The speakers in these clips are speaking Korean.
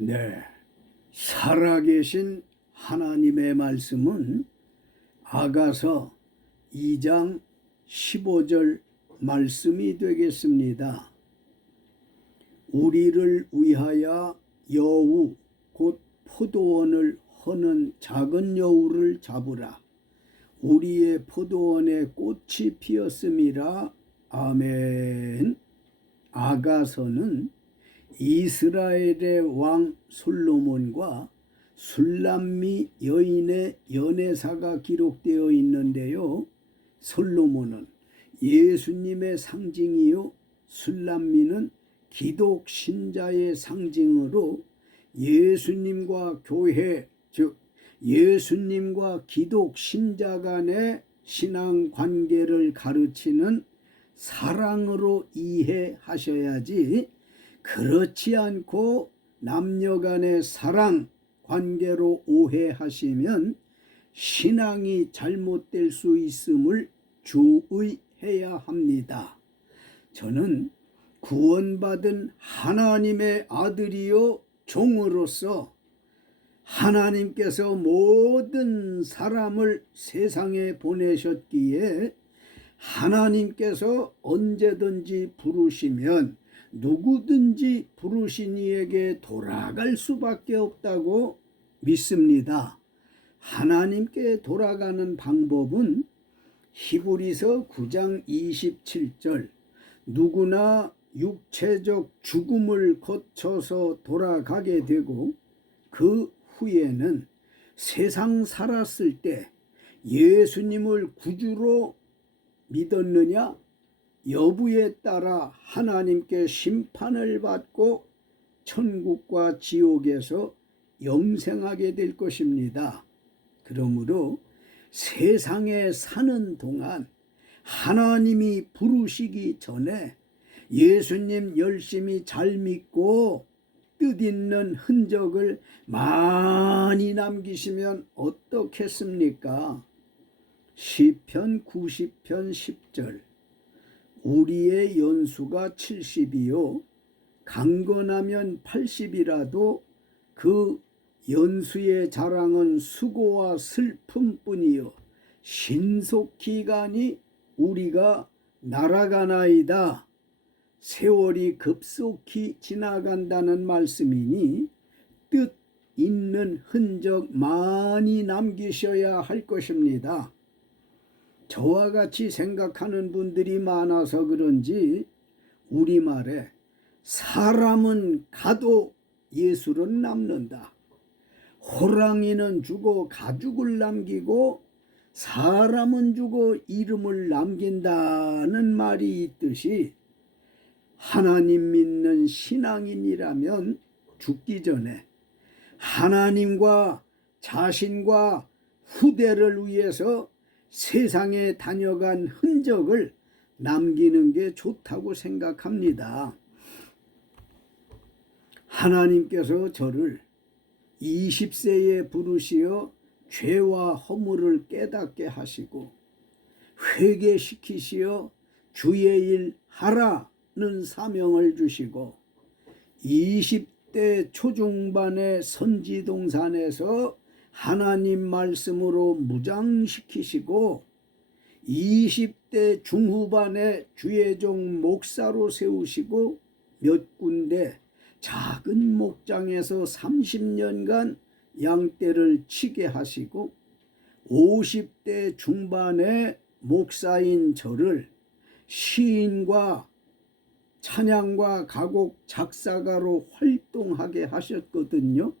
네, 살아계신 하나님의 말씀은 아가서 2장 15절 말씀이 되겠습니다. 우리를 위하여 여우 곧 포도원을 허는 작은 여우를 잡으라. 우리의 포도원에 꽃이 피었음이라. 아멘. 아가서는 이스라엘의 왕 솔로몬과 술람미 여인의 연애사가 기록되어 있는데요. 솔로몬은 예수님의 상징이요, 술람미는 기독 신자의 상징으로 예수님과 교회, 즉 예수님과 기독 신자 간의 신앙 관계를 가르치는 사랑으로 이해하셔야지, 그렇지 않고 남녀 간의 사랑 관계로 오해하시면 신앙이 잘못될 수 있음을 주의해야 합니다. 저는 구원받은 하나님의 아들이요 종으로서 하나님께서 모든 한 사람을 세상에 보내셨기에 하나님께서 언제든지 부르시면 누구든지 부르신 이에게 돌아갈 수밖에 없다고 믿습니다. 하나님께 돌아가는 방법은 히브리서 9장 27절 누구나 육체적 죽음을 거쳐서 돌아가게 되고 그 후에는 세상 살았을 때 예수님을 구주로 믿었느냐 여부에 따라 하나님께 심판을 받고 천국과 지옥에서 영생하게 될 것입니다. 그러므로 세상에 사는 동안 하나님이 부르시기 전에 예수님 열심히 잘 믿고 뜻있는 흔적을 많이 남기시면 어떻겠습니까? 시편 90편 10절 우리의 연수가 70이요 강건하면 80이라도 그 연수의 자랑은 수고와 슬픔뿐이요 신속히 가니 우리가 날아가나이다. 세월이 급속히 지나간다는 말씀이니 뜻 있는 흔적 많이 남기셔야 할 것입니다. 저와 같이 생각하는 분들이 많아서 그런지 우리말에 사람은 가도 예술은 남는다. 호랑이는 죽어 가죽을 남기고 사람은 죽어 이름을 남긴다는 말이 있듯이 하나님 믿는 신앙인이라면 죽기 전에 하나님과 자신과 후대를 위해서 세상에 다녀간 흔적을 남기는 게 좋다고 생각합니다. 하나님께서 저를 20세에 부르시어 죄와 허물을 깨닫게 하시고 회개시키시어 주의 일 하라는 사명을 주시고 20대 초중반의 선지동산에서 하나님 말씀으로 무장시키시고 20대 중후반에 주의 종 목사로 세우시고 몇 군데 작은 목장에서 30년간 양떼를 치게 하시고 50대 중반에 목사인 저를 시인과 찬양과 가곡 작사가로 활동하게 하셨거든요.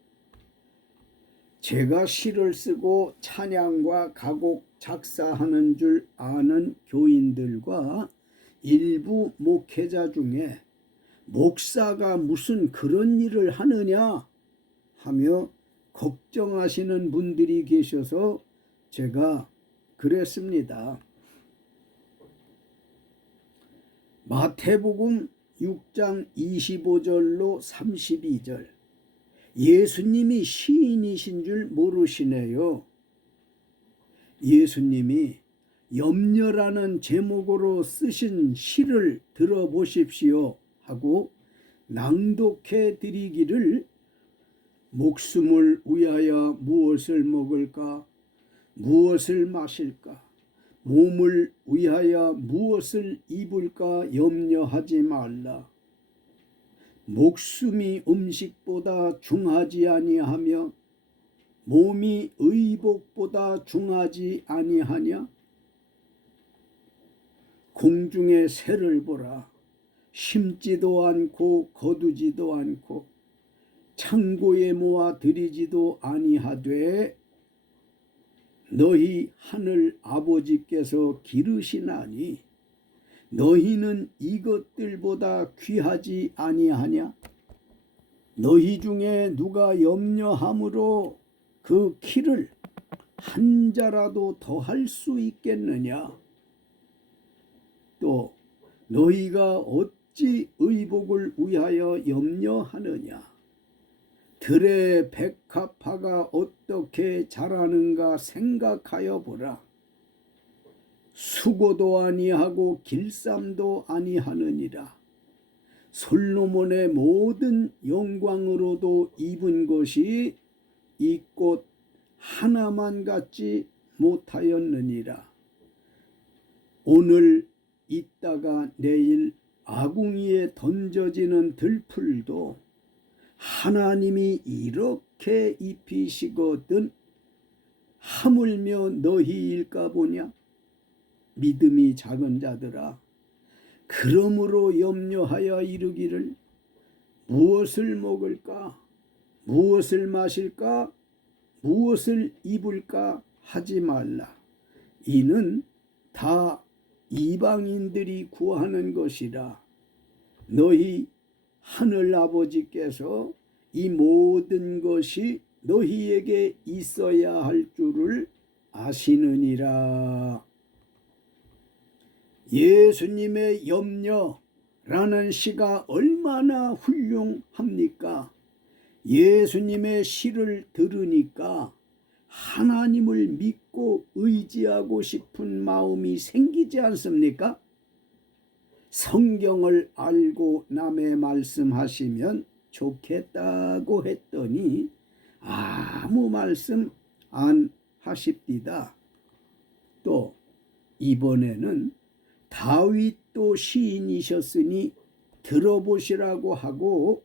제가 시를 쓰고 찬양과 가곡 작사하는 줄 아는 교인들과 일부 목회자 중에 목사가 무슨 그런 일을 하느냐 하며 걱정하시는 분들이 계셔서 제가 그랬습니다. 마태복음 6장 25절로 32절 예수님이 시인이신 줄 모르시네요. 예수님이 염려라는 제목으로 쓰신 시를 들어보십시오 하고 낭독해 드리기를 목숨을 위하여 무엇을 먹을까 무엇을 마실까 몸을 위하여 무엇을 입을까 염려하지 말라. 목숨이 음식보다 중하지 아니하며 몸이 의복보다 중하지 아니하냐. 공중의 새를 보라. 심지도 않고 거두지도 않고 창고에 모아 들이지도 아니하되 너희 하늘 아버지께서 기르시나니 너희는 이것들보다 귀하지 아니하냐? 너희 중에 누가 염려함으로 그 키를 한 자라도 더할 수 있겠느냐? 또 너희가 어찌 의복을 위하여 염려하느냐? 들의 백합화가 어떻게 자라는가 생각하여 보라. 수고도 아니하고 길쌈도 아니하느니라. 솔로몬의 모든 영광으로도 입은 것이 이 꽃 하나만 갖지 못하였느니라. 오늘 있다가 내일 아궁이에 던져지는 들풀도 하나님이 이렇게 입히시거든 하물며 너희일까 보냐. 믿음이 작은 자들아, 그러므로 염려하여 이르기를 무엇을 먹을까, 무엇을 마실까, 무엇을 입을까 하지 말라. 이는 다 이방인들이 구하는 것이라. 너희 하늘 아버지께서 이 모든 것이 너희에게 있어야 할 줄을 아시느니라. 예수님의 염려라는 시가 얼마나 훌륭합니까? 예수님의 시를 들으니까 하나님을 믿고 의지하고 싶은 마음이 생기지 않습니까? 성경을 알고 남의 말씀하시면 좋겠다고 했더니 아무 말씀 안 하십디다. 또 이번에는 다윗도 시인이셨으니 들어보시라고 하고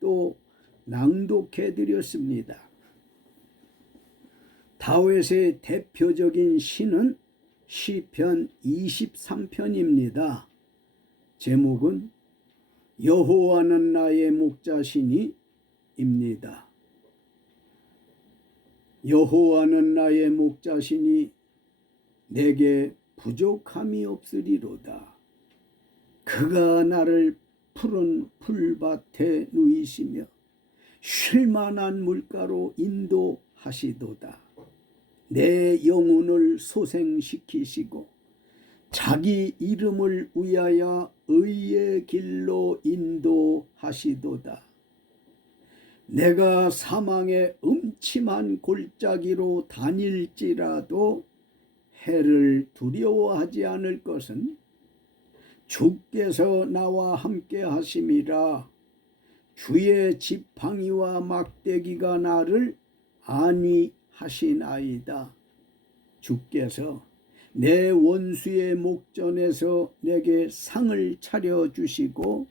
또 낭독해 드렸습니다. 다윗의 대표적인 시는 시편 23편입니다. 제목은 여호와는 나의 목자시니 입니다. 여호와는 나의 목자시니 내게 부족함이 없으리로다. 그가 나를 푸른 풀밭에 누이시며 쉴만한 물가로 인도하시도다. 내 영혼을 소생시키시고 자기 이름을 위하여 의의 길로 인도하시도다. 내가 사망의 음침한 골짜기로 다닐지라도 해를 두려워하지 않을 것은 주께서 나와 함께 하심이라. 주의 지팡이와 막대기가 나를 안위하시나이다. 주께서 내 원수의 목전에서 내게 상을 차려주시고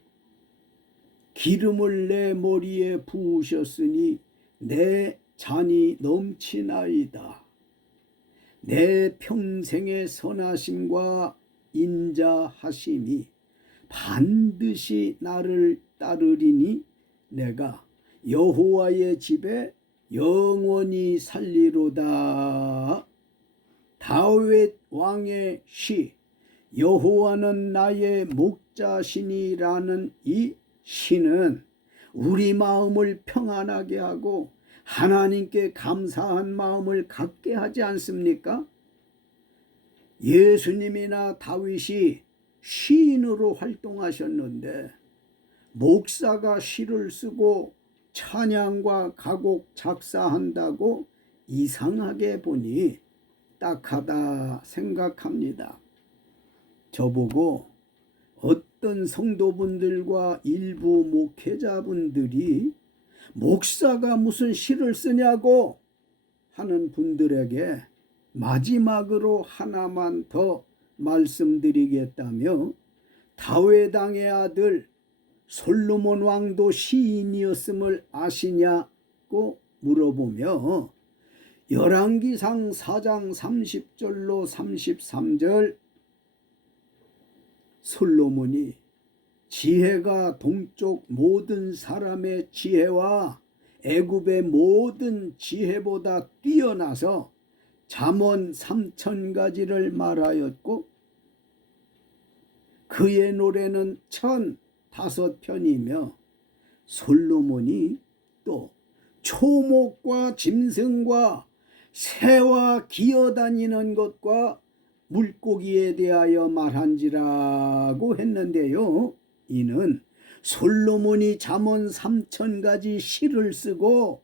기름을 내 머리에 부으셨으니 내 잔이 넘치나이다. 내 평생의 선하심과 인자하심이 반드시 나를 따르리니 내가 여호와의 집에 영원히 살리로다. 다윗 왕의 시 여호와는 나의 목자시니라는 이 시는 우리 마음을 평안하게 하고 하나님께 감사한 마음을 갖게 하지 않습니까? 예수님이나 다윗이 시인으로 활동하셨는데 목사가 시를 쓰고 찬양과 가곡 작사한다고 이상하게 보니 딱하다 생각합니다. 저보고 어떤 성도분들과 일부 목회자분들이 목사가 무슨 시를 쓰냐고 하는 분들에게 마지막으로 하나만 더 말씀드리겠다며 다윗 왕의 아들 솔로몬 왕도 시인이었음을 아시냐고 물어보며 열왕기상 4장 30절로 33절 솔로몬이 지혜가 동쪽 모든 사람의 지혜와 애굽의 모든 지혜보다 뛰어나서 잠언 3000가지를 말하였고 그의 노래는 1005편이며 솔로몬이 또 초목과 짐승과 새와 기어다니는 것과 물고기에 대하여 말한지라고 했는데요. 이는 솔로몬이 잠언 3000가지 시를 쓰고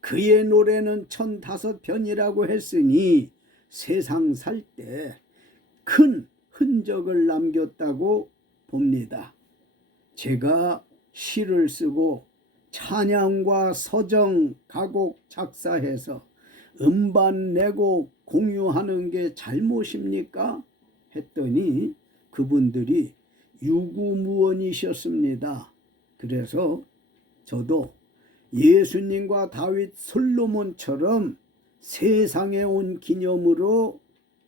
그의 노래는 1005편이라고 했으니 세상 살 때 큰 흔적을 남겼다고 봅니다. 제가 시를 쓰고 찬양과 서정, 가곡 작사해서 음반 내고 공유하는 게 잘못입니까? 했더니 그분들이 유구무원이셨습니다. 그래서 저도 예수님과 다윗 솔로몬처럼 세상에 온 기념으로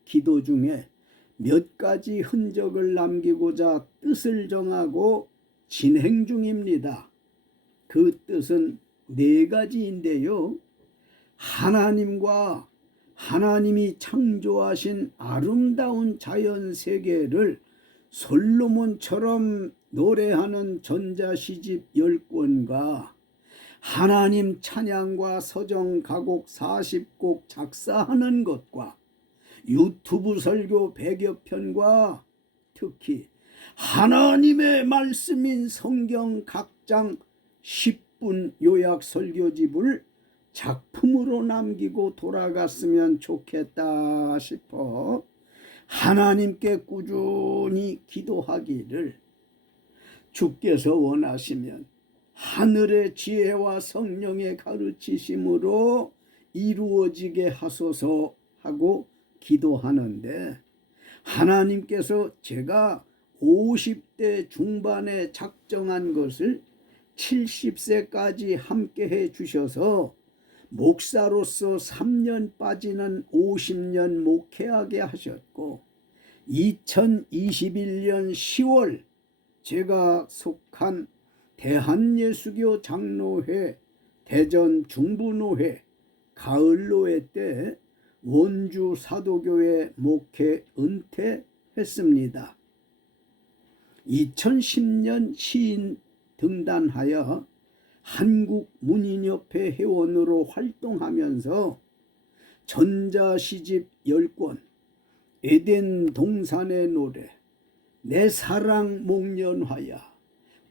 기도 중에 몇 가지 흔적을 남기고자 뜻을 정하고 진행 중입니다. 그 뜻은 네 가지인데요. 하나님과 하나님이 창조하신 아름다운 자연 세계를 솔로몬처럼 노래하는 전자시집 10권과 하나님 찬양과 서정 가곡 40곡 작사하는 것과 유튜브 설교 100여 편과 특히 하나님의 말씀인 성경 각장 10분 요약 설교집을 작품으로 남기고 돌아갔으면 좋겠다 싶어 하나님께 꾸준히 기도하기를 주께서 원하시면 하늘의 지혜와 성령의 가르치심으로 이루어지게 하소서 하고 기도하는데, 하나님께서 제가 50대 중반에 작정한 것을 70세까지 함께 해 주셔서 목사로서 3년 빠지는 50년 목회하게 하셨고, 2021년 10월 제가 속한 대한예수교 장로회 대전 중부노회 가을노회 때 원주 사도교회 목회 은퇴했습니다. 2010년 시인 등단하여 한국문인협회 회원으로 활동하면서 전자시집 10권, 에덴 동산의 노래, 내 사랑 목련화야,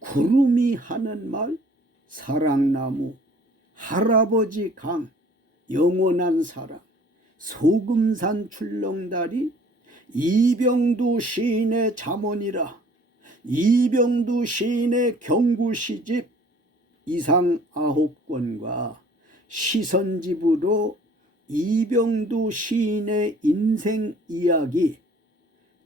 구름이 하는 말, 사랑나무, 할아버지 강, 영원한 사랑, 소금산 출렁다리, 이병두 시인의 잠언이라, 이병두 시인의 경구시집 이상 9권과 시선집으로 이병두 시인의 인생 이야기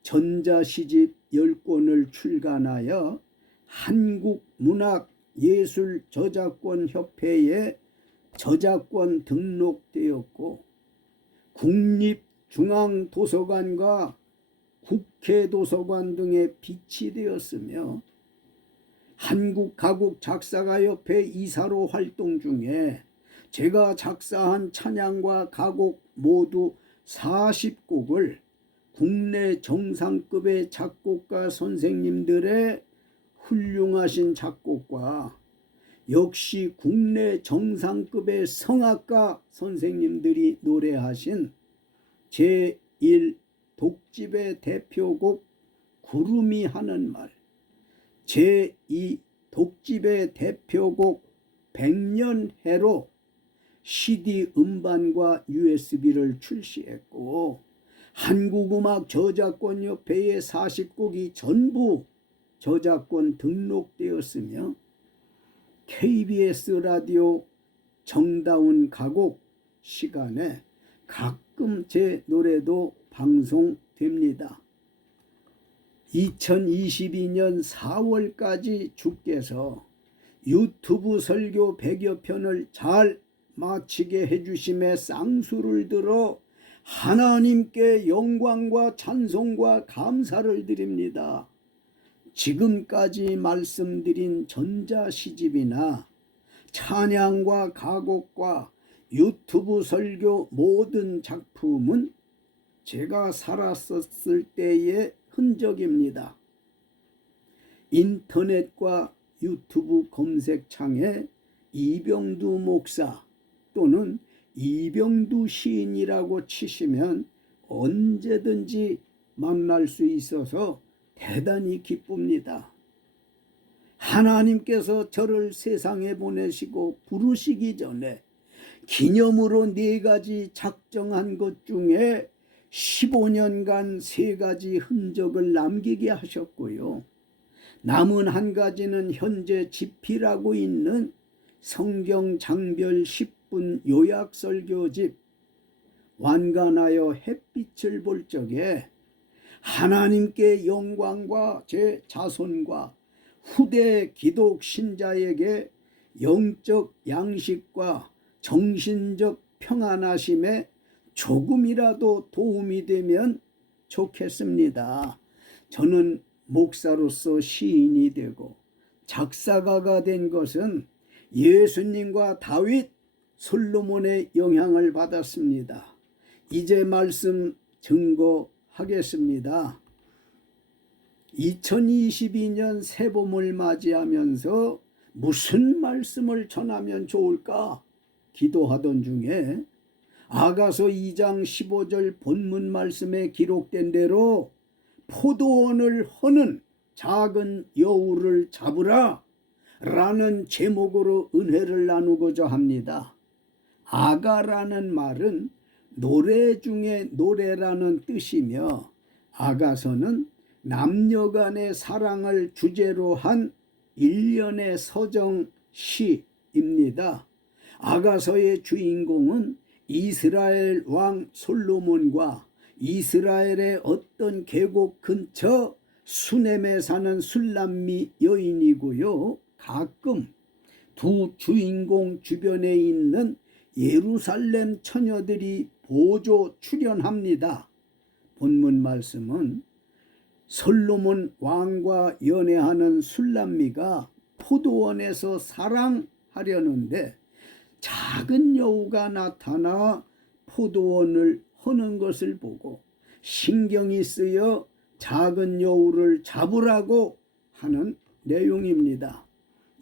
전자시집 10권을 출간하여 한국문학예술저작권협회에 저작권 등록되었고, 국립중앙도서관과 국회도서관 등에 비치되었으며, 한국가곡작사가협회 이사로 활동 중에 제가 작사한 찬양과 가곡 모두 40곡을 국내 정상급의 작곡가 선생님들의 훌륭하신 작곡과 역시 국내 정상급의 성악가 선생님들이 노래하신 제1 독집의 대표곡 구름이 하는 말, 제2 독집의 대표곡 백년해로 CD 음반과 USB를 출시했고, 한국음악저작권협회의 40곡이 전부 저작권 등록되었으며, KBS 라디오 정다운 가곡 시간에 가끔 제 노래도 방송됩니다. 2022년 4월까지 주께서 유튜브 설교 100여 편을 잘 마치게 해주심에 쌍수를 들어 하나님께 영광과 찬송과 감사를 드립니다. 지금까지 말씀드린 전자시집이나 찬양과 가곡과 유튜브 설교 모든 작품은 제가 살았었을 때의 흔적입니다. 인터넷과 유튜브 검색창에 이병두 목사 또는 이병두 시인이라고 치시면 언제든지 만날 수 있어서 대단히 기쁩니다. 하나님께서 저를 세상에 보내시고 부르시기 전에 기념으로 4가지 작정한 것 중에 15년간 3가지 흔적을 남기게 하셨고요. 남은 1가지는 현재 집필하고 있는 성경 장별 10분 요약 설교집 완간하여 햇빛을 볼 적에 하나님께 영광과 제 자손과 후대 기독 신자에게 영적 양식과 정신적 평안하심에 조금이라도 도움이 되면 좋겠습니다. 저는 목사로서 시인이 되고 작사가가 된 것은 예수님과 다윗, 솔로몬의 영향을 받았습니다. 이제 말씀 증거하겠습니다. 2022년 새봄을 맞이하면서 무슨 말씀을 전하면 좋을까 기도하던 중에 아가서 2장 15절 본문 말씀에 기록된 대로 포도원을 허는 작은 여우를 잡으라 라는 제목으로 은혜를 나누고자 합니다. 아가라는 말은 노래 중에 노래라는 뜻이며 아가서는 남녀간의 사랑을 주제로 한 일련의 서정 시입니다. 아가서의 주인공은 이스라엘 왕 솔로몬과 이스라엘의 어떤 계곡 근처 수넴에 사는 술람미 여인이고요. 가끔 두 주인공 주변에 있는 예루살렘 처녀들이 보조 출연합니다. 본문 말씀은 솔로몬 왕과 연애하는 술람미가 포도원에서 사랑하려는데 작은 여우가 나타나 포도원을 허는 것을 보고 신경이 쓰여 작은 여우를 잡으라고 하는 내용입니다.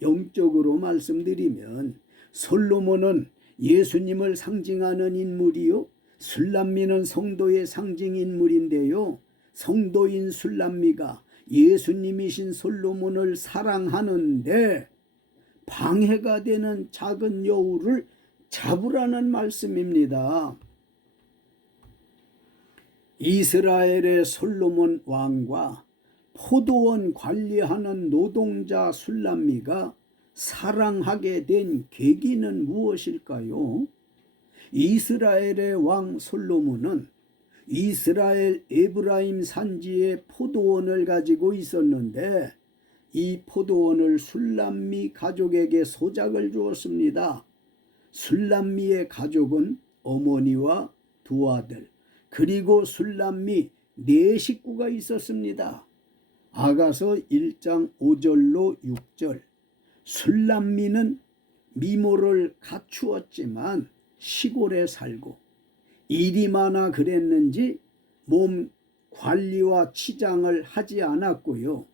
영적으로 말씀드리면 솔로몬은 예수님을 상징하는 인물이요, 술람미는 성도의 상징 인물인데요, 성도인 술람미가 예수님이신 솔로몬을 사랑하는데 방해가 되는 작은 여우를 잡으라는 말씀입니다. 이스라엘의 솔로몬 왕과 포도원 관리하는 노동자 술람미가 사랑하게 된 계기는 무엇일까요? 이스라엘의 왕 솔로몬은 이스라엘 에브라임 산지에 포도원을 가지고 있었는데 이 포도원을 술람미 가족에게 소작을 주었습니다. 술람미의 가족은 어머니와 두 아들 그리고 술람미 네 식구가 있었습니다. 아가서 1장 5절로 6절 술람미는 미모를 갖추었지만 시골에 살고 일이 많아 그랬는지 몸 관리와 치장을 하지 않았고요.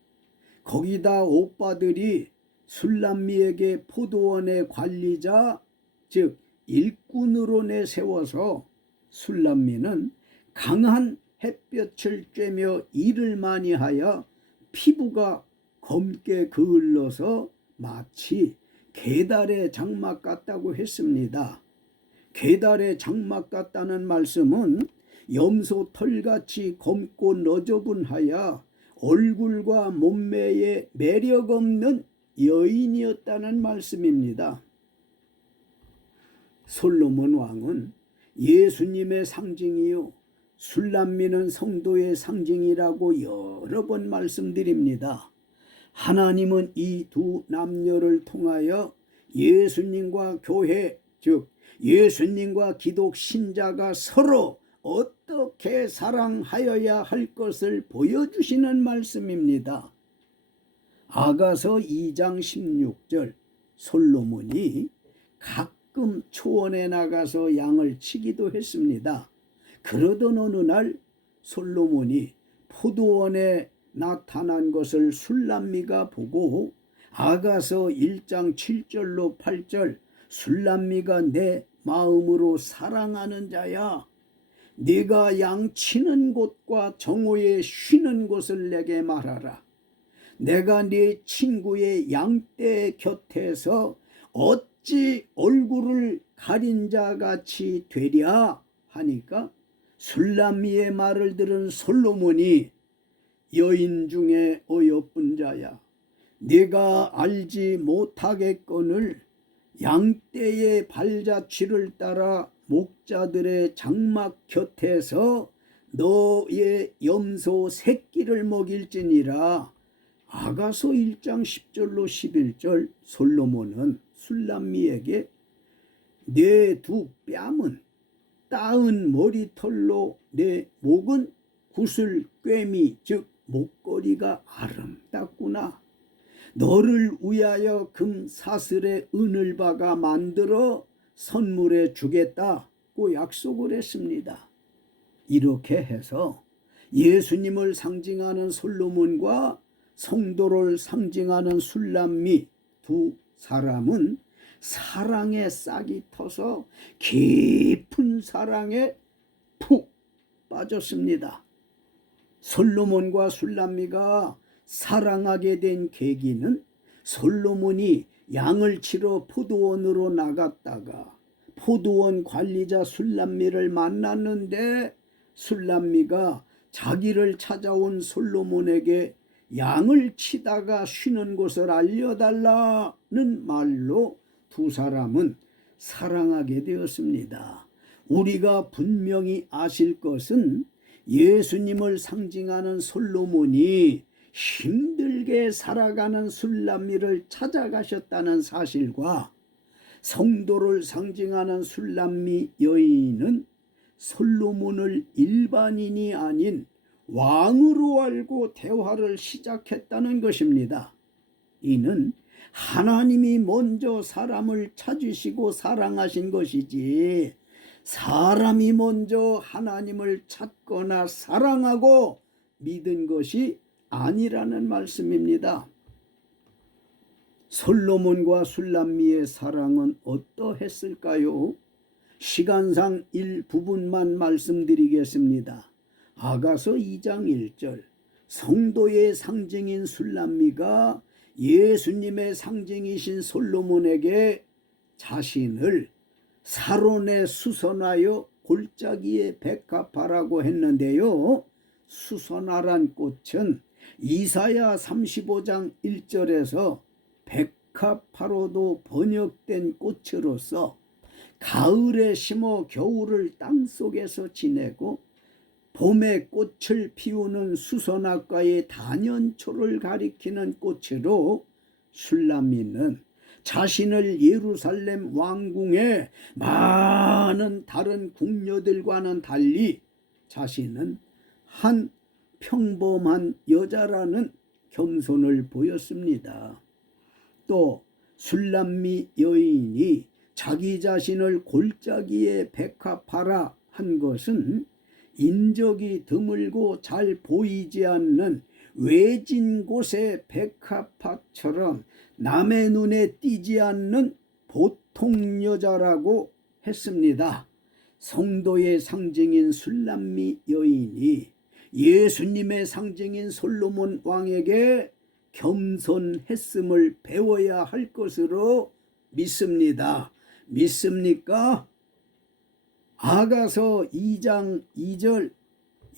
거기다 오빠들이 술람미에게 포도원의 관리자 즉 일꾼으로 내세워서 술람미는 강한 햇볕을 쬐며 일을 많이 하여 피부가 검게 그을러서 마치 게달의 장막 같다고 했습니다. 게달의 장막 같다는 말씀은 염소 털같이 검고 너저분하여 얼굴과 몸매에 매력 없는 여인이었다는 말씀입니다. 솔로몬 왕은 예수님의 상징이요 술람미는 성도의 상징이라고 여러 번 말씀드립니다. 하나님은 이 두 남녀를 통하여 예수님과 교회 즉 예수님과 기독 신자가 서로 어떻게 사랑하여야 할 것을 보여주시는 말씀입니다. 아가서 2장 16절 솔로몬이 가끔 초원에 나가서 양을 치기도 했습니다. 그러던 어느 날 솔로몬이 포도원에 나타난 것을 술람미가 보고 아가서 1장 7절로 8절 술람미가 내 마음으로 사랑하는 자야 네가 양치는 곳과 정오에 쉬는 곳을 내게 말하라. 내가 네 친구의 양떼 곁에서 어찌 얼굴을 가린 자같이 되랴 하니까 술람미의 말을 들은 솔로몬이 여인 중에 어여쁜 자야 네가 알지 못하겠거늘 양떼의 발자취를 따라 목자들의 장막 곁에서 너의 염소 새끼를 먹일지니라. 아가서 1장 10절로 11절. 솔로몬은 술람미에게 내 두 뺨은 따은 머리털로 내 목은 구슬 꿰미 즉 목걸이가 아름답구나. 너를 위하여 금 사슬에 은을 박아 만들어 선물해 주겠다고 약속을 했습니다. 이렇게 해서 예수님을 상징하는 솔로몬과 성도를 상징하는 술람미 두 사람은 사랑의 싹이 터서 깊은 사랑에 푹 빠졌습니다. 솔로몬과 술람미가 사랑하게 된 계기는 솔로몬이 양을 치러 포도원으로 나갔다가 포도원 관리자 술람미를 만났는데 술람미가 자기를 찾아온 솔로몬에게 양을 치다가 쉬는 곳을 알려달라는 말로 두 사람은 사랑하게 되었습니다. 우리가 분명히 아실 것은 예수님을 상징하는 솔로몬이 힘들게 살아가는 술람미를 찾아가셨다는 사실과 성도를 상징하는 술람미 여인은 솔로몬을 일반인이 아닌 왕으로 알고 대화를 시작했다는 것입니다. 이는 하나님이 먼저 사람을 찾으시고 사랑하신 것이지 사람이 먼저 하나님을 찾거나 사랑하고 믿은 것이 아니라는 말씀입니다. 솔로몬과 술람미의 사랑은 어떠했을까요? 시간상 일부분만 말씀드리겠습니다. 아가서 2장 1절. 성도의 상징인 술람미가 예수님의 상징이신 솔로몬에게 자신을 사론에 수선하여 골짜기에 백합화라고 했는데요. 수선화란 꽃은 이사야 35장 1절에서 백합화로도 번역된 꽃으로서 가을에 심어 겨울을 땅속에서 지내고 봄에 꽃을 피우는 수선화과의 단연초를 가리키는 꽃으로 술람미는 자신을 예루살렘 왕궁의 많은 다른 궁녀들과는 달리 자신은 한 평범한 여자라는 겸손을 보였습니다. 또 술람미 여인이 자기 자신을 골짜기에 백합화라 한 것은 인적이 드물고 잘 보이지 않는 외진 곳의 백합화처럼 남의 눈에 띄지 않는 보통 여자라고 했습니다. 성도의 상징인 술람미 여인이 예수님의 상징인 솔로몬 왕에게 겸손했음을 배워야 할 것으로 믿습니다. 믿습니까? 아가서 2장 2절.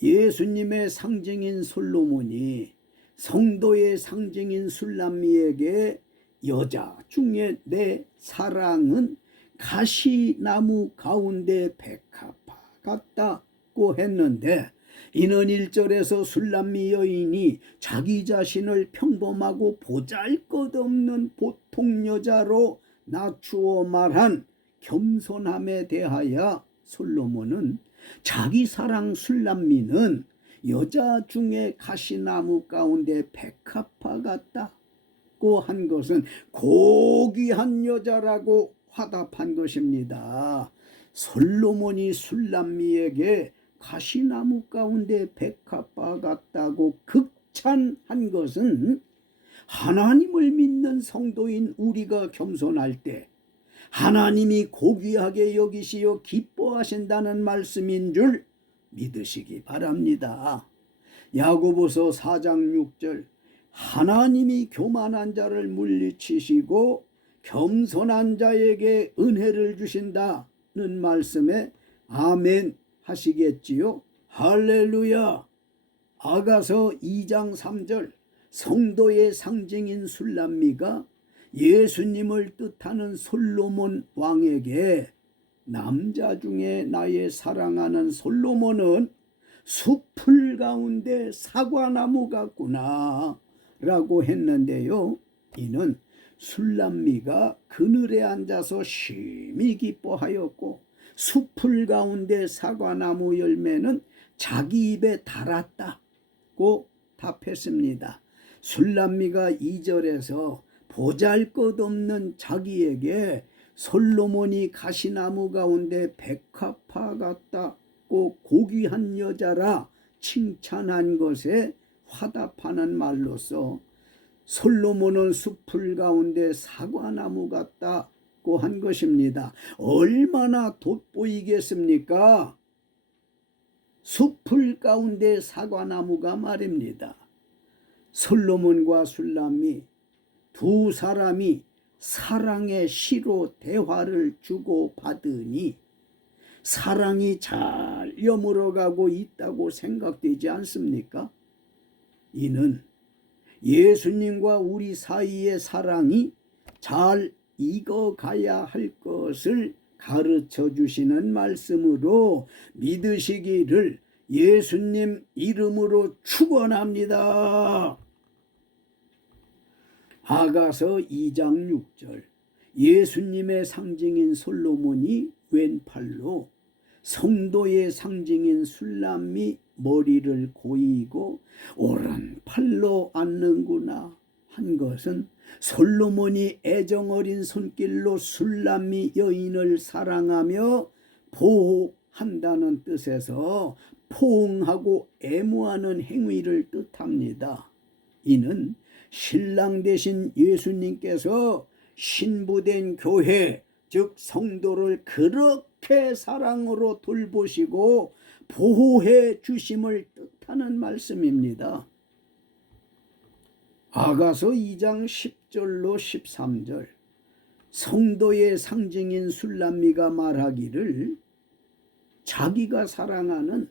예수님의 상징인 솔로몬이 성도의 상징인 술람미에게 여자 중에 내 사랑은 가시나무 가운데 백합화 같다고 했는데, 이는 1절에서 술람미 여인이 자기 자신을 평범하고 보잘것없는 보통 여자로 낮추어 말한 겸손함에 대하여 솔로몬은 자기 사랑 술람미는 여자 중에 가시나무 가운데 백합화 같다고 한 것은 고귀한 여자라고 화답한 것입니다. 솔로몬이 술람미에게 가시나무 가운데 백합화 같다고 극찬한 것은 하나님을 믿는 성도인 우리가 겸손할 때 하나님이 고귀하게 여기시어 기뻐하신다는 말씀인 줄 믿으시기 바랍니다. 야고보서 4장 6절. 하나님이 교만한 자를 물리치시고 겸손한 자에게 은혜를 주신다는 말씀에 아멘 하시겠지요. 할렐루야. 아가서 2장 3절. 성도의 상징인 술람미가 예수님을 뜻하는 솔로몬 왕에게 남자 중에 나의 사랑하는 솔로몬은 숲풀 가운데 사과나무 같구나 라고 했는데요. 이는 술람미가 그늘에 앉아서 심히 기뻐하였고 숲풀 가운데 사과나무 열매는 자기 입에 달았다고 답했습니다. 술람미가 2절에서 보잘것없는 자기에게 솔로몬이 가시나무 가운데 백합화 같다고 고귀한 여자라 칭찬한 것에 화답하는 말로서 솔로몬은 숲풀 가운데 사과나무 같다고 한 것입니다. 얼마나 돋보이겠습니까? 숲풀 가운데 사과나무가 말입니다. 솔로몬과 술람미 두 사람이 사랑의 시로 대화를 주고받으니 사랑이 잘 여물어가고 있다고 생각되지 않습니까? 이는 예수님과 우리 사이의 사랑이 잘 익어가야 할 것을 가르쳐 주시는 말씀으로 믿으시기를 예수님 이름으로 축원합니다. 아가서 2장 6절 예수님의 상징인 솔로몬이 왼팔로 성도의 상징인 술람미 머리를 고이고 오른팔로 앉는구나 한 것은 솔로몬이 애정어린 손길로 술람미 여인을 사랑하며 보호한다는 뜻에서 포옹하고 애무하는 행위를 뜻합니다. 이는 신랑 되신 예수님께서 신부된 교회 즉 성도를 그렇게 사랑으로 돌보시고 보호해 주심을 뜻하는 말씀입니다. 아가서 2장 10절로 13절 성도의 상징인 술람미가 말하기를 자기가 사랑하는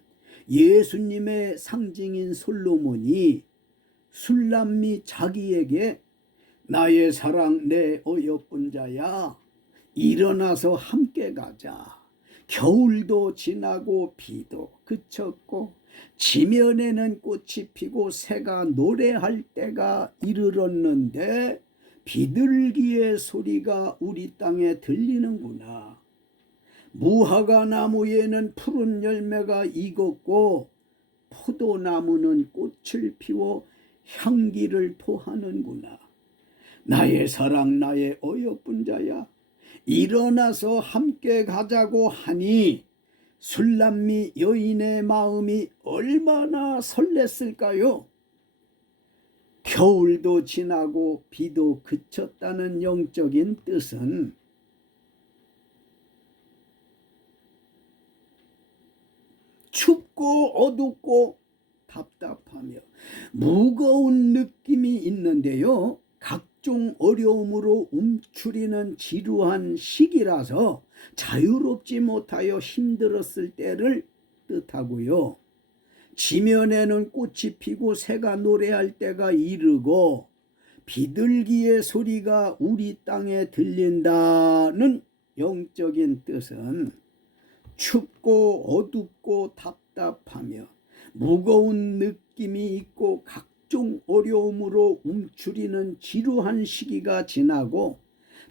예수님의 상징인 솔로몬이 술람미 자기에게 나의 사랑 내 어여쁜 자야 일어나서 함께 가자. 겨울도 지나고 비도 그쳤고 지면에는 꽃이 피고 새가 노래할 때가 이르렀는데 비둘기의 소리가 우리 땅에 들리는구나. 무화과 나무에는 푸른 열매가 익었고 포도나무는 꽃을 피워 향기를 토하는구나. 나의 사랑 나의 어여쁜 자야 일어나서 함께 가자고 하니 술람미 여인의 마음이 얼마나 설렜을까요? 겨울도 지나고 비도 그쳤다는 영적인 뜻은 춥고 어둡고 답답하며 무거운 느낌이 있는데요. 각종 어려움으로 움츠리는 지루한 시기라서 자유롭지 못하여 힘들었을 때를 뜻하고요. 지면에는 꽃이 피고 새가 노래할 때가 이르고 비둘기의 소리가 우리 땅에 들린다는 영적인 뜻은 춥고 어둡고 답답하며 무거운 느낌이 있고 각종 어려움으로 움츠리는 지루한 시기가 지나고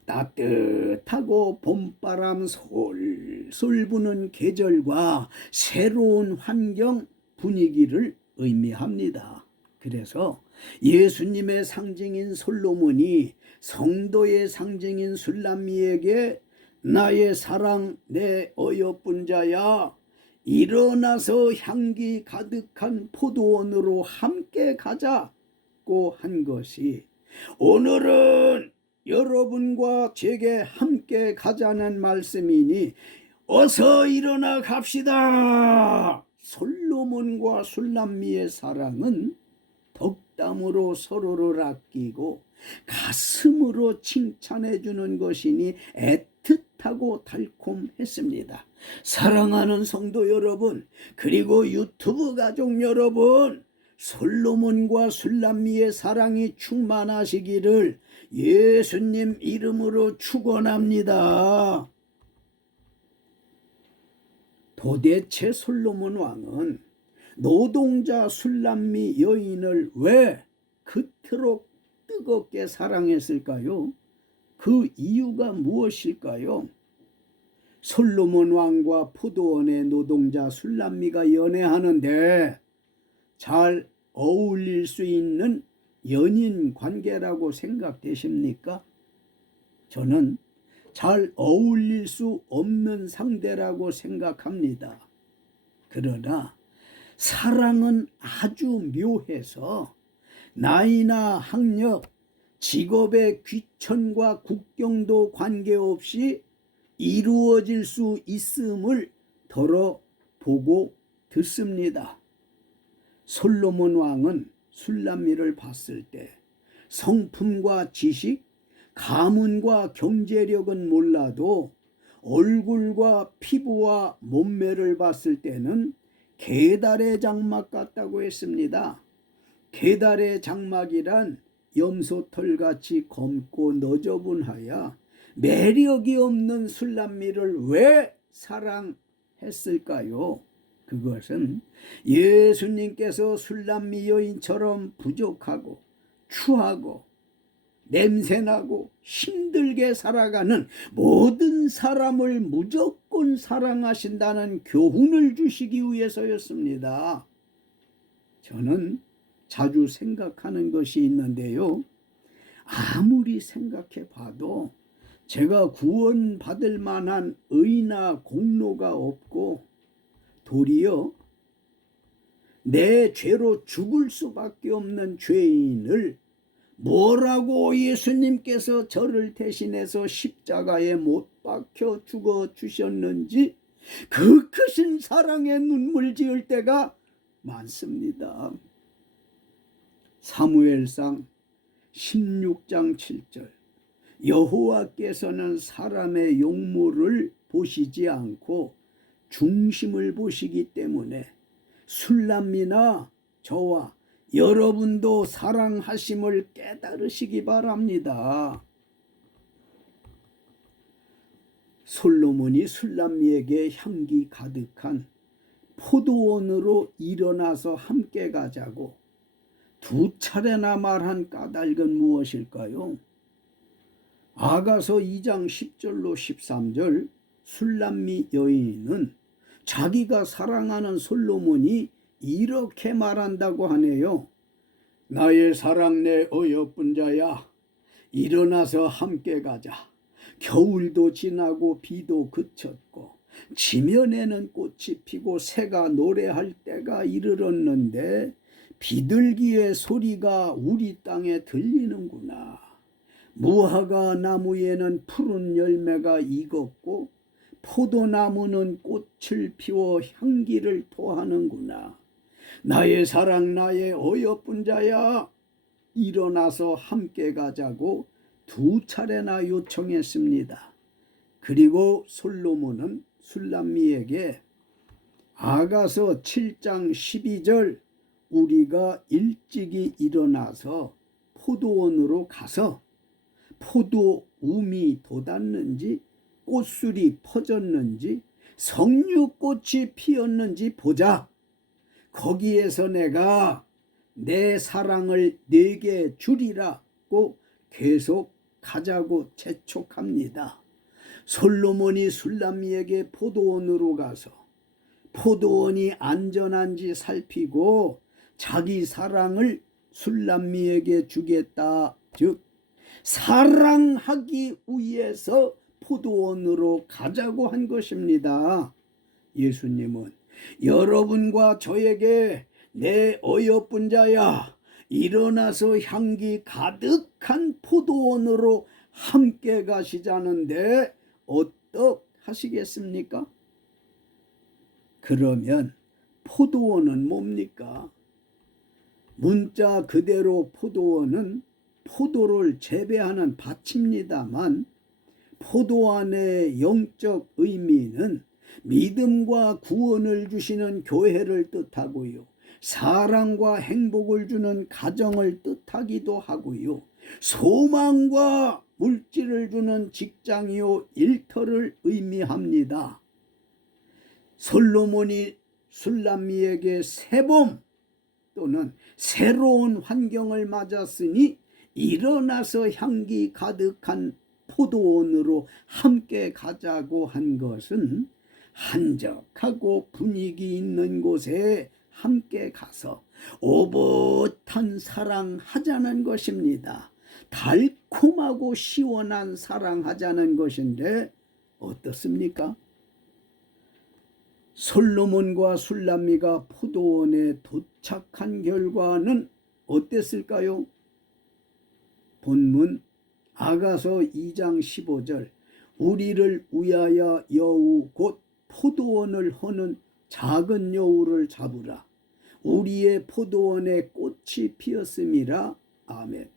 따뜻하고 봄바람 솔솔 부는 계절과 새로운 환경 분위기를 의미합니다. 그래서 예수님의 상징인 솔로몬이 성도의 상징인 술람미에게 나의 사랑 내 어여쁜 자야 일어나서 향기 가득한 포도원으로 함께 가자고 한 것이 오늘은 여러분과 제게 함께 가자는 말씀이니 어서 일어나 갑시다. 솔로몬과 술람미의 사랑은 덕담으로 서로를 아끼고 가슴으로 칭찬해 주는 것이니 애틋하고 달콤했습니다. 사랑하는 성도 여러분, 그리고 유튜브 가족 여러분, 솔로몬과 술람미의 사랑이 충만하시기를 예수님 이름으로 축원합니다. 도대체 솔로몬 왕은 노동자 술람미 여인을 왜 그토록 뜨겁게 사랑했을까요? 그 이유가 무엇일까요? 솔로몬 왕과 포도원의 노동자 술람미가 연애하는데 잘 어울릴 수 있는 연인 관계라고 생각되십니까? 저는 잘 어울릴 수 없는 상대라고 생각합니다. 그러나 사랑은 아주 묘해서 나이나 학력, 직업의 귀천과 국경도 관계없이 이루어질 수 있음을 더러 보고 듣습니다. 솔로몬 왕은 술람미를 봤을 때 성품과 지식, 가문과 경제력은 몰라도 얼굴과 피부와 몸매를 봤을 때는 게달의 장막 같다고 했습니다. 게달의 장막이란 염소털같이 검고 너저분하여 매력이 없는 술람미를 왜 사랑했을까요? 그것은 예수님께서 술람미 여인처럼 부족하고 추하고 냄새나고 힘들게 살아가는 모든 사람을 무조건 사랑하신다는 교훈을 주시기 위해서였습니다. 저는 자주 생각하는 것이 있는데요. 아무리 생각해 봐도 제가 구원받을 만한 의나 공로가 없고 도리어 내 죄로 죽을 수밖에 없는 죄인을 뭐라고 예수님께서 저를 대신해서 십자가에 못 박혀 죽어 주셨는지 그 크신 사랑에 눈물 지을 때가 많습니다. 사무엘상 16장 7절 여호와께서는 사람의 용모를 보시지 않고 중심을 보시기 때문에 술람미나 저와 여러분도 사랑하심을 깨달으시기 바랍니다. 솔로몬이 술람미에게 향기 가득한 포도원으로 일어나서 함께 가자고 두 차례나 말한 까닭은 무엇일까요? 아가서 2장 10절로 13절 술람미 여인은 자기가 사랑하는 솔로몬이 이렇게 말한다고 하네요. 나의 사랑 내 어여쁜 자야, 일어나서 함께 가자. 겨울도 지나고 비도 그쳤고 지면에는 꽃이 피고 새가 노래할 때가 이르렀는데 비둘기의 소리가 우리 땅에 들리는구나. 무화과 나무에는 푸른 열매가 익었고 포도나무는 꽃을 피워 향기를 토하는구나. 나의 사랑 나의 어여쁜 자야, 일어나서 함께 가자고 두 차례나 요청했습니다. 그리고 솔로몬은 술람미에게 아가서 7장 12절 우리가 일찍이 일어나서 포도원으로 가서 포도움이 돋았는지 꽃술이 퍼졌는지 석류꽃이 피었는지 보자. 거기에서 내가 내 사랑을 네게 주리라고 계속 가자고 재촉합니다. 솔로몬이 술람미에게 포도원으로 가서 포도원이 안전한지 살피고 자기 사랑을 술람미에게 주겠다. 즉 사랑하기 위해서 포도원으로 가자고 한 것입니다. 예수님은 여러분과 저에게 내 어여쁜 자야, 일어나서 향기 가득한 포도원으로 함께 가시자는데 어떡하시겠습니까? 그러면 포도원은 뭡니까? 문자 그대로 포도원은 포도를 재배하는 밭입니다만 포도원의 영적 의미는 믿음과 구원을 주시는 교회를 뜻하고요. 사랑과 행복을 주는 가정을 뜻하기도 하고요. 소망과 물질을 주는 직장이요 일터를 의미합니다. 솔로몬이 술람미에게 새봄 또는 새로운 환경을 맞았으니 일어나서 향기 가득한 포도원으로 함께 가자고 한 것은 한적하고 분위기 있는 곳에 함께 가서 오붓한 사랑하자는 것입니다. 달콤하고 시원한 사랑하자는 것인데 어떻습니까? 솔로몬과 술람미가 포도원에 도착한 결과는 어땠을까요? 본문 아가서 2장 15절 우리를 위하여 여우 곧 포도원을 허는 작은 여우를 잡으라. 우리의 포도원에 꽃이 피었음이라. 아멘.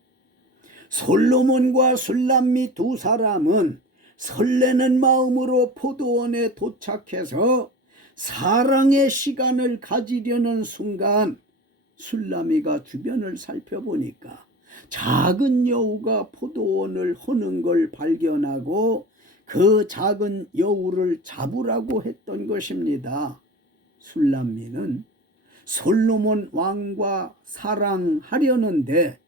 솔로몬과 술람미 두 사람은 설레는 마음으로 포도원에 도착해서 사랑의 시간을 가지려는 순간 술람미가 주변을 살펴보니까 작은 여우가 포도원을 허는 걸 발견하고 그 작은 여우를 잡으라고 했던 것입니다. 술람미는 솔로몬 왕과 사랑하려는데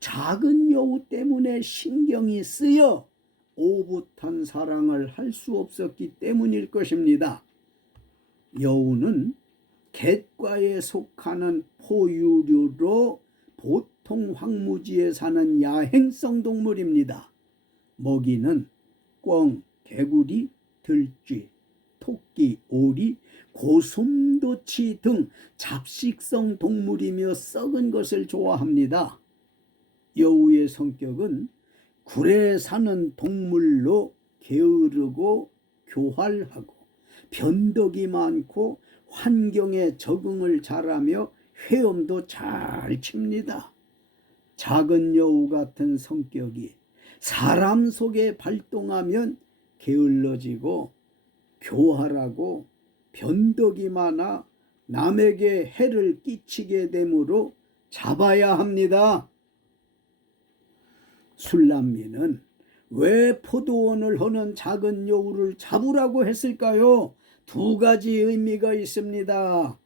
작은 여우 때문에 신경이 쓰여 오붓한 사랑을 할 수 없었기 때문일 것입니다. 여우는 갯과에 속하는 포유류로 보통 황무지에 사는 야행성 동물입니다. 먹이는 꿩, 개구리, 들쥐, 토끼, 오리, 고슴도치 등 잡식성 동물이며 썩은 것을 좋아합니다. 여우의 성격은 굴에 사는 동물로 게으르고 교활하고 변덕이 많고 환경에 적응을 잘하며 헤엄도 잘 칩니다. 작은 여우 같은 성격이 사람 속에 발동하면 게을러지고 교활하고 변덕이 많아 남에게 해를 끼치게 되므로 잡아야 합니다. 술람미는 왜 포도원을 허는 작은 여우를 잡으라고 했을까요? 두 가지 의미가 있습니다.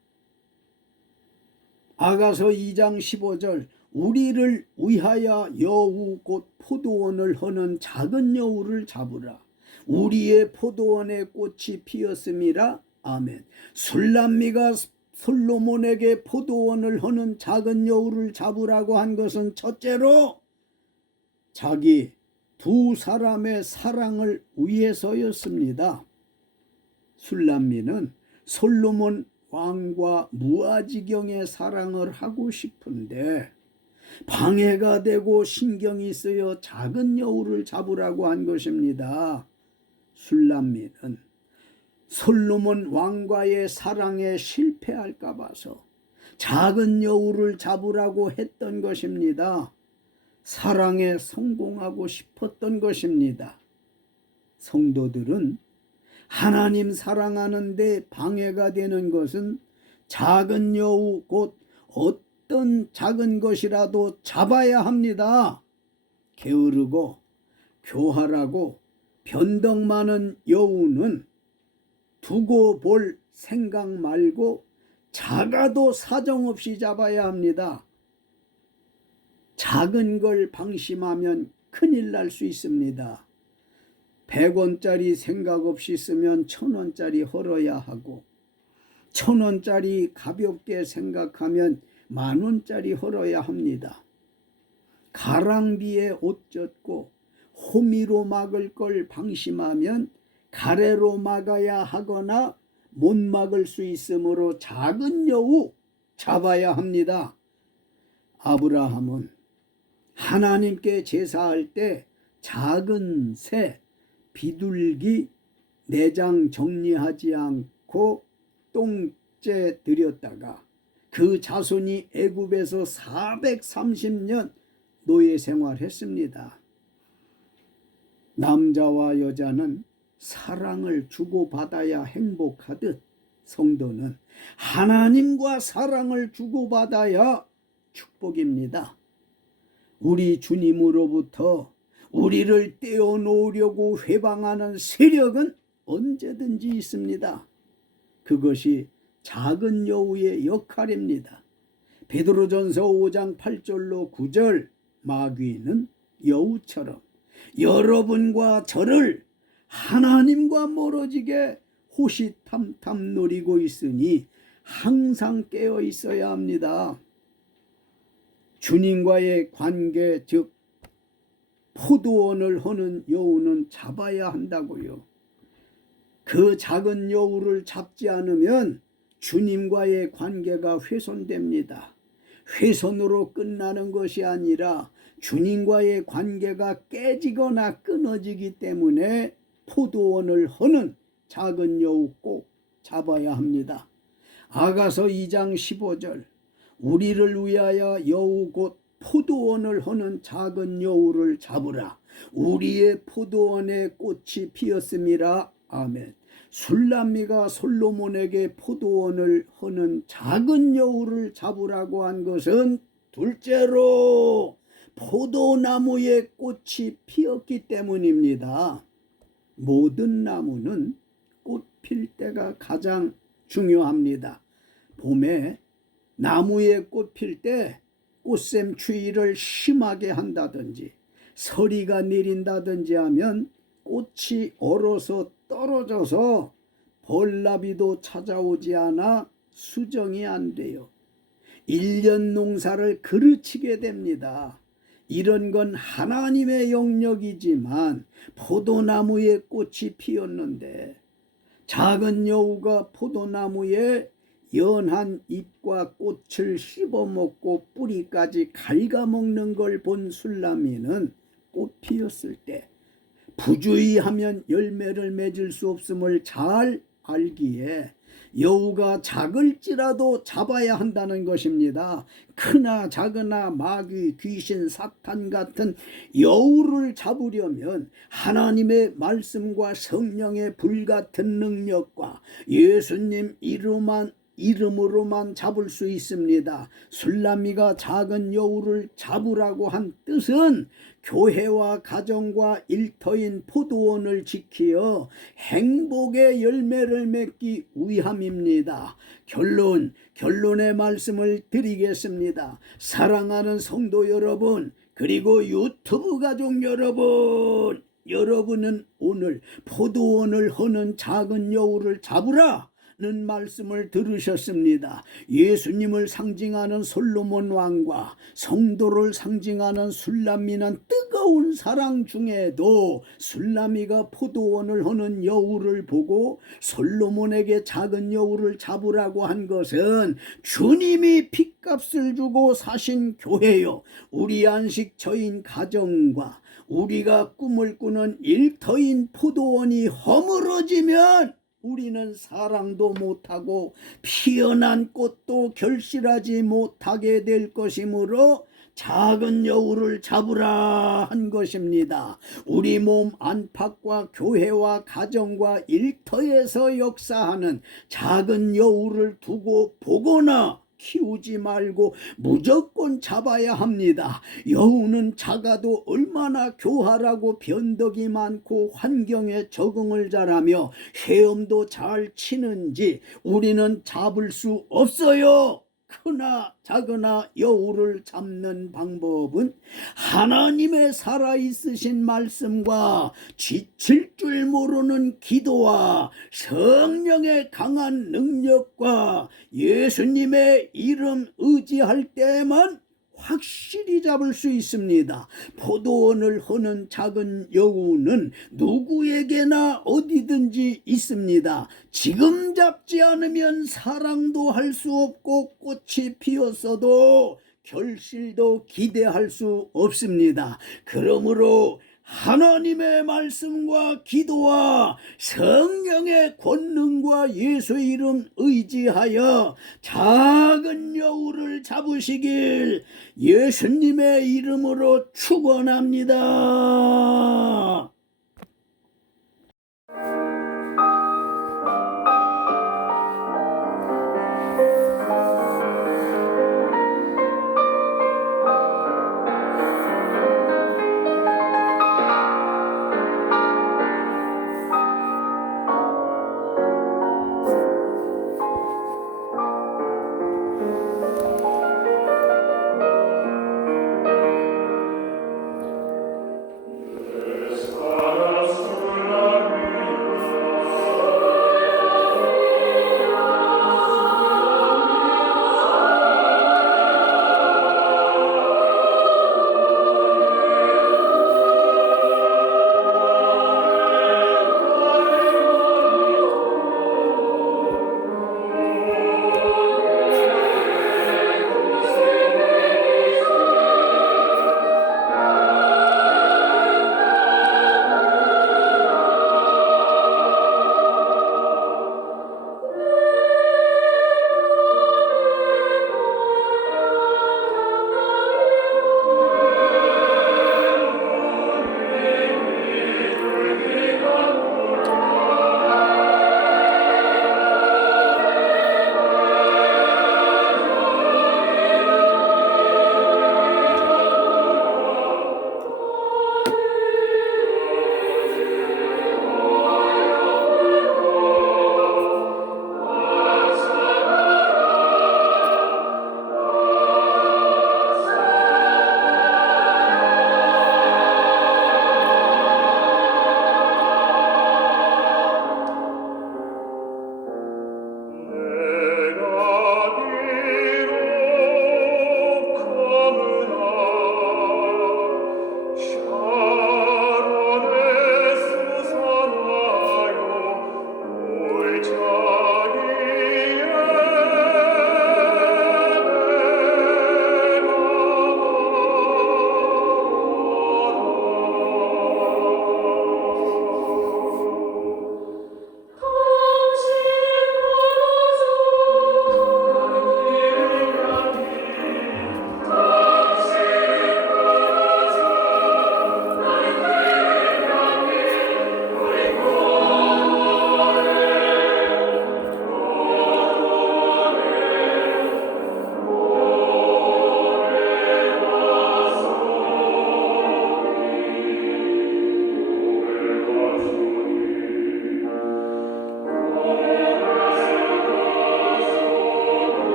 아가서 2장 15절 우리를 위하여 여우 곧 포도원을 허는 작은 여우를 잡으라. 우리의 포도원에 꽃이 피었음이라. 아멘. 술람미가 솔로몬에게 포도원을 허는 작은 여우를 잡으라고 한 것은 첫째로 자기 두 사람의 사랑을 위해서였습니다. 술람미는 솔로몬 왕과 무아지경의 사랑을 하고 싶은데 방해가 되고 신경이 쓰여 작은 여우를 잡으라고 한 것입니다. 술람미는 솔로몬 왕과의 사랑에 실패할까 봐서 작은 여우를 잡으라고 했던 것입니다. 사랑에 성공하고 싶었던 것입니다. 성도들은 하나님 사랑하는데 방해가 되는 것은 작은 여우 곧 어떤 작은 것이라도 잡아야 합니다. 게으르고 교활하고 변덕 많은 여우는 두고 볼 생각 말고 작아도 사정없이 잡아야 합니다. 작은 걸 방심하면 큰일 날 수 있습니다. 100원짜리 생각 없이 쓰면 1000원짜리 헐어야 하고 1000원짜리 가볍게 생각하면 10,000원짜리 헐어야 합니다. 가랑비에 옷 젖고 호미로 막을 걸 방심하면 가래로 막아야 하거나 못 막을 수 있으므로 작은 여우 잡아야 합니다. 아브라함은 하나님께 제사할 때 작은 새, 비둘기, 내장 정리하지 않고 똥째 드렸다가 그 자손이 애굽에서 430년 노예 생활했습니다. 남자와 여자는 사랑을 주고받아야 행복하듯 성도는 하나님과 사랑을 주고받아야 축복입니다. 우리 주님으로부터 우리를 떼어놓으려고 회방하는 세력은 언제든지 있습니다. 그것이 작은 여우의 역할입니다. 베드로전서 5장 8절로 9절, 마귀는 여우처럼 여러분과 저를 하나님과 멀어지게 호시탐탐 노리고 있으니 항상 깨어 있어야 합니다. 주님과의 관계, 즉 포도원을 허는 여우는 잡아야 한다고요. 그 작은 여우를 잡지 않으면 주님과의 관계가 훼손됩니다. 훼손으로 끝나는 것이 아니라 주님과의 관계가 깨지거나 끊어지기 때문에 포도원을 허는 작은 여우 꼭 잡아야 합니다. 아가서 2장 15절, 우리를 위하여 여우 곧 포도원을 허는 작은 여우를 잡으라. 우리의 포도원에 꽃이 피었음이라. 아멘. 술람미가 솔로몬에게 포도원을 허는 작은 여우를 잡으라고 한 것은 둘째로 포도나무에 꽃이 피었기 때문입니다. 모든 나무는 꽃 필 때가 가장 중요합니다. 봄에 나무에 꽃 필 때 꽃샘 추위를 심하게 한다든지 서리가 내린다든지 하면 꽃이 얼어서 떨어져서 벌나비도 찾아오지 않아 수정이 안 돼요. 1년 농사를 그르치게 됩니다. 이런 건 하나님의 영역이지만 포도나무에 꽃이 피었는데 작은 여우가 포도나무에 연한 잎과 꽃을 씹어먹고 뿌리까지 갉아먹는 걸 본 술람이는 꽃 피었을 때 부주의하면 열매를 맺을 수 없음을 잘 알기에 여우가 작을지라도 잡아야 한다는 것입니다. 크나 작으나 마귀, 귀신, 사탄 같은 여우를 잡으려면 하나님의 말씀과 성령의 불같은 능력과 예수님 이름으로만 잡을 수 있습니다. 술람이가 작은 여우를 잡으라고 한 뜻은 교회와 가정과 일터인 포도원을 지키어 행복의 열매를 맺기 위함입니다. 결론의 말씀을 드리겠습니다. 사랑하는 성도 여러분, 그리고 유튜브 가족 여러분, 여러분은 오늘 포도원을 허는 작은 여우를 잡으라 는 말씀을 들으셨습니다. 예수님을 상징하는 솔로몬 왕과 성도를 상징하는 술람미는 뜨거운 사랑 중에도 술람미가 포도원을 허는 여우를 보고 솔로몬에게 작은 여우를 잡으라고 한 것은 주님이 핏값을 주고 사신 교회요, 우리 안식처인 가정과 우리가 꿈을 꾸는 일터인 포도원이 허물어지면 우리는 사랑도 못하고 피어난 꽃도 결실하지 못하게 될 것이므로 작은 여우를 잡으라 한 것입니다. 우리 몸 안팎과 교회와 가정과 일터에서 역사하는 작은 여우를 두고 보거나 키우지 말고 무조건 잡아야 합니다. 여우는 작아도 얼마나 교활하고 변덕이 많고 환경에 적응을 잘하며 헤엄도 잘 치는지 우리는 잡을 수 없어요. 크나 작으나 여우를 잡는 방법은 하나님의 살아있으신 말씀과 지칠 줄 모르는 기도와 성령의 강한 능력과 예수님의 이름 의지할 때만 확실히 잡을 수 있습니다. 포도원을 허는 작은 여우는 누구에게나 어디든지 있습니다. 지금 잡지 않으면 사랑도 할 수 없고 꽃이 피었어도 결실도 기대할 수 없습니다. 그러므로 하나님의 말씀과 기도와 성령의 권능과 예수 이름 의지하여 작은 여우를 잡으시길 예수님의 이름으로 축원합니다.